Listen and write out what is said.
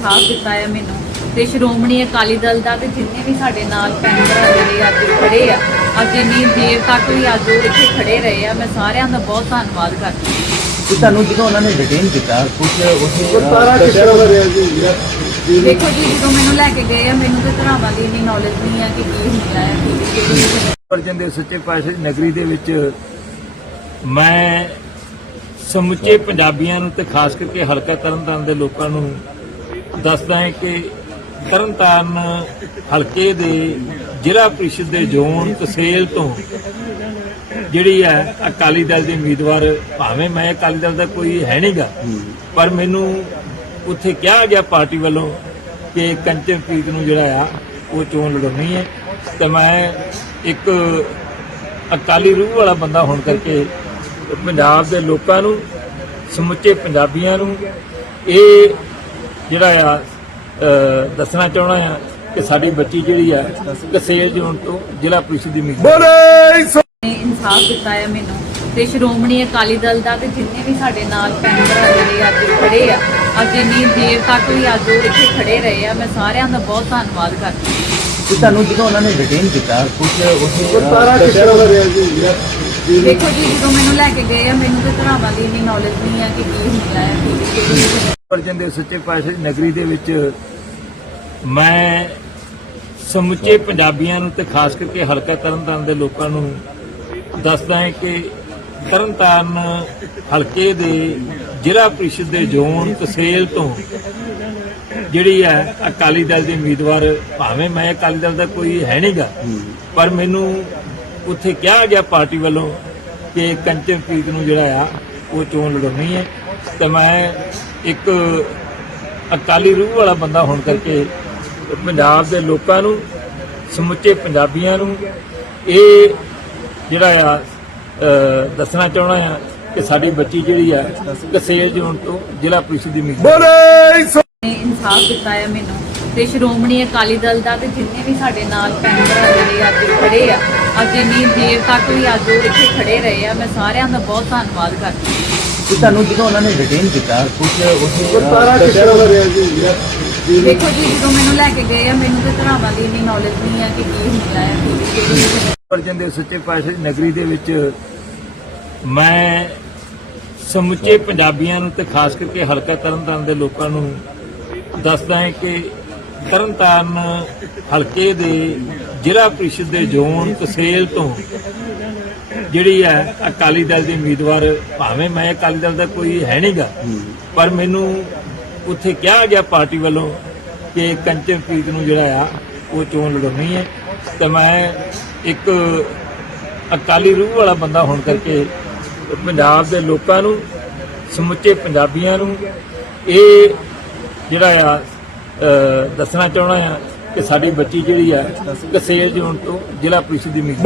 ਇਨਸਾਫ ਦਿੱਤਾ ਹੈ ਮੈਨੂੰ। ਤੇ ਸ਼੍ਰੋਮਣੀ ਅਕਾਲੀ ਦਲ ਦਾ ਤੇ ਜਿੰਨੇ ਵੀ ਸਾਡੇ ਨਾਲ ਭੈਣ ਭਰਾ ਜਿਹੜੇ ਅੱਜ ਖੜੇ ਆ ਅੱਜ ਇੰਨੀ ਦੇਰ ਤੱਕ ਵੀ ਅੱਜ ਉਹ ਇੱਥੇ ਖੜੇ ਰਹੇ ਆ ਮੈਂ ਸਾਰਿਆਂ ਦਾ ਬਹੁਤ ਧੰਨਵਾਦ ਕਰਦੀ ਹਾਂ। ਤੁਹਾਨੂੰ ਜਦੋਂ ਉਹਨਾਂ ਨੇ ਡਿਟੇਨ ਕੀਤਾ ਕੁਝ ਉਸੇ ਸਾਰਾ ਕਿਸ਼ਾ ਹੋ ਰਿਹਾ ਜੀ। ਦੇਖੋ ਜੀ ਜਦੋਂ ਮੈਨੂੰ ਲੈ ਕੇ ਗਏ ਆ ਮੈਨੂੰ ਤੇ ਧਰਾਵਾਂ ਦੀ ਇੰਨੀ ਨੌਲੇਜ ਨਹੀਂ ਆ ਕਿ ਕੀ ਹੁੰਦਾ ਹੈ ਕੀ ਕਿਹੜੀ ਵਰਜਨ ਦੇ ਸੱਚੇ ਪਾਤਸ਼ਾਹ ਦੀ ਨਗਰੀ ਦੇ ਵਿੱਚ ਮੈਂ ਸਮੁੱਚੇ ਪੰਜਾਬੀਆਂ ਨੂੰ ਤੇ ਖਾਸ ਕਰਕੇ ਹਲਕਾ ਤਰਨਤਾਰਨ ਦੇ ਲੋਕਾਂ ਨੂੰ ਦੱਸਦਾ ਹੈ ਕਿ ਤਰਨਤਾਰਨ ਹਲਕੇ ਦੇ ਜ਼ਿਲ੍ਹਾ ਪ੍ਰੀਸ਼ਦ ਦੇ ਜ਼ੋਨ ਤਹਿਸੀਲ ਤੋਂ ਜਿਹੜੀ ਹੈ ਅਕਾਲੀ ਦਲ ਦੇ ਉਮੀਦਵਾਰ, ਭਾਵੇਂ ਮੈਂ ਅਕਾਲੀ ਦਲ ਦਾ ਕੋਈ ਹੈ ਨਹੀਂਗਾ, ਪਰ ਮੈਨੂੰ ਉੱਥੇ ਕਿਹਾ ਗਿਆ ਪਾਰਟੀ ਵੱਲੋਂ ਕਿ ਕੰਚਨਪ੍ਰੀਤ ਨੂੰ ਜਿਹੜਾ ਆ, ਉਹ ਚੋਣ ਲੜਾਉਣੀ ਹੈ। ਤੇ ਮੈਂ ਇੱਕ ਅਕਾਲੀ ਰੂਹ ਵਾਲਾ ਬੰਦਾ ਹੋਣ ਕਰਕੇ ਪੰਜਾਬ ਦੇ ਲੋਕਾਂ ਨੂੰ, ਸਮੁੱਚੇ ਪੰਜਾਬੀਆਂ ਨੂੰ ਇਹ ਜਿਹੜਾ ਆ ਦੱਸਣਾ ਚਾਹਣਾ ਆ ਕਿ ਸਾਡੀ ਬੱਚੀ ਜਿਹੜੀ ਆ ਕਸੇਲ ਜ਼ੋਨ ਤੋਂ ਜ਼ਿਲ੍ਹਾ ਪ੍ਰੀਸ਼ਦ ਦੀ ਨੇ ਇਨਸਾਫ ਦਿੱਤਾ ਹੈ ਮੈਨੂੰ। ਤੇ ਸ਼੍ਰੋਮਣੀ ਅਕਾਲੀ ਦਲ ਦਾ ਤੇ ਜਿੰਨੇ ਵੀ ਸਾਡੇ ਨਾਲ ਭੈਣ ਭਰਾ ਜਿਹੜੇ ਅੱਜ ਖੜੇ ਆ ਅੱਜ ਇੰਨੀ ਦੇਰ ਤੱਕ ਵੀ ਅੱਜ ਉਹ ਇੱਥੇ ਖੜੇ ਰਹੇ ਆ ਮੈਂ ਸਾਰਿਆਂ ਦਾ ਬਹੁਤ ਧੰਨਵਾਦ ਕਰਦੀ ਹਾਂ। ਤੁਹਾਨੂੰ ਜਦੋਂ ਉਹਨਾਂ ਨੇ ਡਿਟੇਨ ਕੀਤਾ ਕੁਝ ਉਸੇ ਸਾਰਾ ਕਿਸ਼ਾ ਹੋ ਰਿਹਾ ਜੀ। ਦੇਖੋ ਜੀ, ਜਦੋਂ ਮੈਨੂੰ ਲੈ ਕੇ ਗਏ ਆ, ਮੈਨੂੰ ਤੇ ਧਰਾਵਾਂ ਦੀ ਇੰਨੀ ਨੌਲੇਜ ਨਹੀਂ ਆ ਕਿ ਕੀ ਹੁੰਦਾ ਹੈ ਕਿਹੜੀ ਵਰਜਨ ਦੇ ਸੱਚੇ ਪਾਤਸ਼ਾਹ ਦੀ ਨਗਰੀ ਦੇ ਵਿੱਚ ਮੈਂ ਸਮੁੱਚੇ ਪੰਜਾਬੀਆਂ ਨੂੰ ਤੇ ਖਾਸ ਕਰਕੇ ਹਲਕਾ ਤਰਨਤਾਰਨ ਦੇ ਲੋਕਾਂ ਨੂੰ ਦੱਸਦਾ ਹਾਂ ਕਿ ਤਰਨਤਾਰਨ ਹਲਕੇ ਦੇ ਜ਼ਿਲ੍ਹਾ ਪ੍ਰੀਸ਼ਦ ਦੇ ਜ਼ੋਨ ਤਸੇਲ ਤੋਂ ਜਿਹੜੀ ਹੈ ਅਕਾਲੀ ਦਲ ਦੇ ਉਮੀਦਵਾਰ, ਭਾਵੇਂ ਮੈਂ ਅਕਾਲੀ ਦਲ ਦਾ ਕੋਈ ਹੈ ਨਹੀਂਗਾ ਪਰ ਮੈਨੂੰ ਉੱਥੇ ਕਿਹਾ ਗਿਆ ਪਾਰਟੀ ਵੱਲੋਂ ਕਿ ਕੰਚਨਪ੍ਰੀਤ ਨੂੰ ਜਿਹੜਾ ਆ ਉਹ ਚੋਣ ਲੜਾਉਣੀ ਹੈ। ਤੇ ਮੈਂ ਇੱਕ ਅਕਾਲੀ ਰੂਹ ਵਾਲਾ ਬੰਦਾ ਹੋਣ ਕਰਕੇ ਪੰਜਾਬ ਦੇ ਲੋਕਾਂ ਨੂੰ ਸਮੁੱਚੇ ਪੰਜਾਬੀਆਂ ਨੂੰ ਇਹ ਜਿਹੜਾ ਆ ਦੱਸਣਾ ਚਾਹਣਾ ਆ ਕਿ ਸਾਡੀ ਬੱਚੀ ਜਿਹੜੀ ਆ ਕਸੇਲ ਜ਼ੋਨ ਤੋਂ ਜ਼ਿਲ੍ਹਾ ਪ੍ਰੀਸ਼ਦ ਦੀ ਨੇ ਇਨਸਾਫ ਦਿੱਤਾ ਹੈ ਮੈਨੂੰ। ਤੇ ਸ਼੍ਰੋਮਣੀ ਅਕਾਲੀ ਦਲ ਦਾ ਤੇ ਜਿੰਨੇ ਵੀ ਸਾਡੇ ਨਾਲ ਭੈਣ ਭਰਾ ਜਿਹੜੇ ਅੱਜ ਖੜੇ ਆ ਅੱਜ ਇੰਨੀ ਦੇਰ ਤੱਕ ਵੀ ਅੱਜ ਉਹ ਇੱਥੇ ਖੜੇ ਰਹੇ ਆ ਮੈਂ ਸਾਰਿਆਂ ਦਾ ਬਹੁਤ ਧੰਨਵਾਦ ਕਰਦੀ ਹਾਂ। ਕਿ ਤੁਹਾਨੂੰ ਜਦੋਂ ਉਹਨਾਂ ਨੇ ਡਿਟੇਨ ਕੀਤਾ ਕੁਝ ਉਸੇ ਸਾਰਾ ਹੋ ਰਿਹਾ ਜੀ ਦੇਖੋ ਜੀ ਜਦੋਂ ਮੈਨੂੰ ਲੈ ਕੇ ਗਏ ਆ ਮੈਨੂੰ ਤੇ ਧਰਾਵਾਂ ਦੀ ਇੰਨੀ ਨੌਲੇਜ ਨਹੀਂ ਆ ਕਿ ਕੀ ਹੁੰਦਾ ਹੈ ਕਿਹੜੀ ਵਰਜਨ ਦੇ ਸੱਚੇ ਪਾਤਸ਼ਾਹ ਦੀ ਨਗਰੀ ਦੇ ਵਿੱਚ ਮੈਂ ਸਮੁੱਚੇ ਪੰਜਾਬੀਆਂ ਨੂੰ ਤੇ ਖਾਸ ਕਰਕੇ ਹਲਕਾ ਤਰਨਤਾਰਨ ਦੇ ਲੋਕਾਂ ਨੂੰ ਦੱਸਦਾ ਹਾਂ ਕਿ ਤਰਨਤਾਰਨ ਹਲਕੇ ਦੇ ਜ਼ਿਲ੍ਹਾ ਪ੍ਰੀਸ਼ਦ ਦੇ ਜ਼ੋਨ ਤਹਿਸੀਲ ਤੋਂ ਜਿਹੜੀ ਹੈ ਅਕਾਲੀ ਦਲ ਦੇ ਉਮੀਦਵਾਰ, ਭਾਵੇਂ ਮੈਂ ਅਕਾਲੀ ਦਲ ਦਾ ਕੋਈ ਹੈ ਨਹੀਂਗਾ, ਪਰ ਮੈਨੂੰ ਉੱਥੇ ਕਿਹਾ ਗਿਆ ਪਾਰਟੀ ਵੱਲੋਂ ਕਿ ਕੰਚਨਪ੍ਰੀਤ ਨੂੰ ਜਿਹੜਾ ਆ, ਉਹ ਚੋਣ ਲੜਾਉਣੀ ਹੈ। ਤੇ ਮੈਂ ਇੱਕ ਅਕਾਲੀ ਰੂਹ ਵਾਲਾ ਬੰਦਾ ਹੋਣ ਕਰਕੇ ਪੰਜਾਬ ਦੇ ਲੋਕਾਂ ਨੂੰ, ਸਮੁੱਚੇ ਪੰਜਾਬੀਆਂ ਨੂੰ ਇਹ ਜਿਹੜਾ ਆ ਦੱਸਣਾ ਚਾਹੁੰਦਾ ਹਾਂ ਕਿ ਸਾਡੀ ਬੱਚੀ ਜਿਹੜੀ ਆ ਕਸੇਲ ਜ਼ੋਨ ਤੋਂ ਜ਼ਿਲ੍ਹਾ ਪ੍ਰੀਸ਼ਦ ਦੀ ਮੀਟਿੰਗ